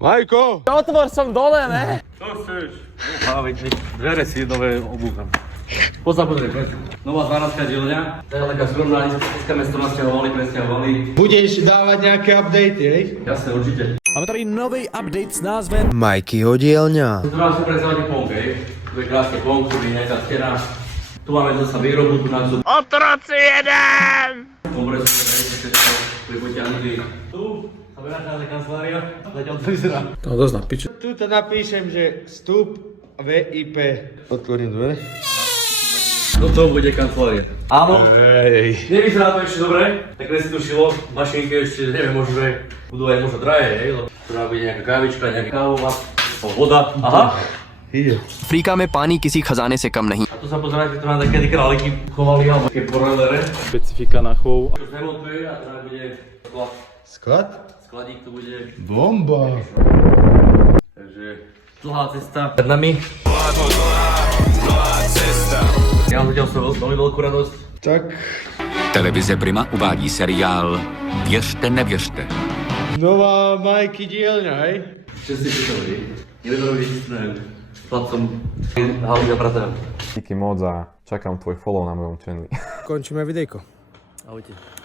Majko! Otvor som dole, ne? Čo chceš? Veď dvere si nové obúcham. Poď sa pozrieť, poď. Nová 12. dielňa. To je taká skromná dneska mesto presťahovali. Budeš dávať nejaké updaty, hej? Jasne, určite. Máme tady nový update s názvem Majkyho dielňa. Tu nám sú predstavať ponk, hej. Tu je krásny ponk, tu je nejaká stena. Tu máme zase výrobu, tu nám sú... Otroci jeden! Dobre, tu je potiahnutý. Tu sa vyráža kancelária. Zatiaľ to vyzerá. To dosť na piču. Tuto napíšem, že vstup VIP. Otvorím dvere. Toto bude kancelária. Áno. Hej. Nevyzerá to ešte dobre, takhle si to šilo, mašinky ešte neviem, možno, že budú aj možno drahé, hej, lebo tu nám bude nejaká kávička, nejaká kávová, voda, aha. Africa में पानी किसी खजाने से कम नहीं. A tu sa pozeráte, tu nám také králiky chovali, alebo také borelere. Špecifika na chov. Čo znemontuje a tu nám bude sklad. Sklad? Skladík to bude, Bomba. takže dlhá cesta pred nami. Já mám zatiaľ veľmi veľkú radosť. Tak. Televize Prima uvádí seriál Věřte, nevěřte. Nová Majky dielňa, hej? Čo ste pripravili? Neviem robiť s chlapcom Halina Bratem. Díky moc a čakám tvoj follow na mojom channeli. Končíme videjko. Ahojte.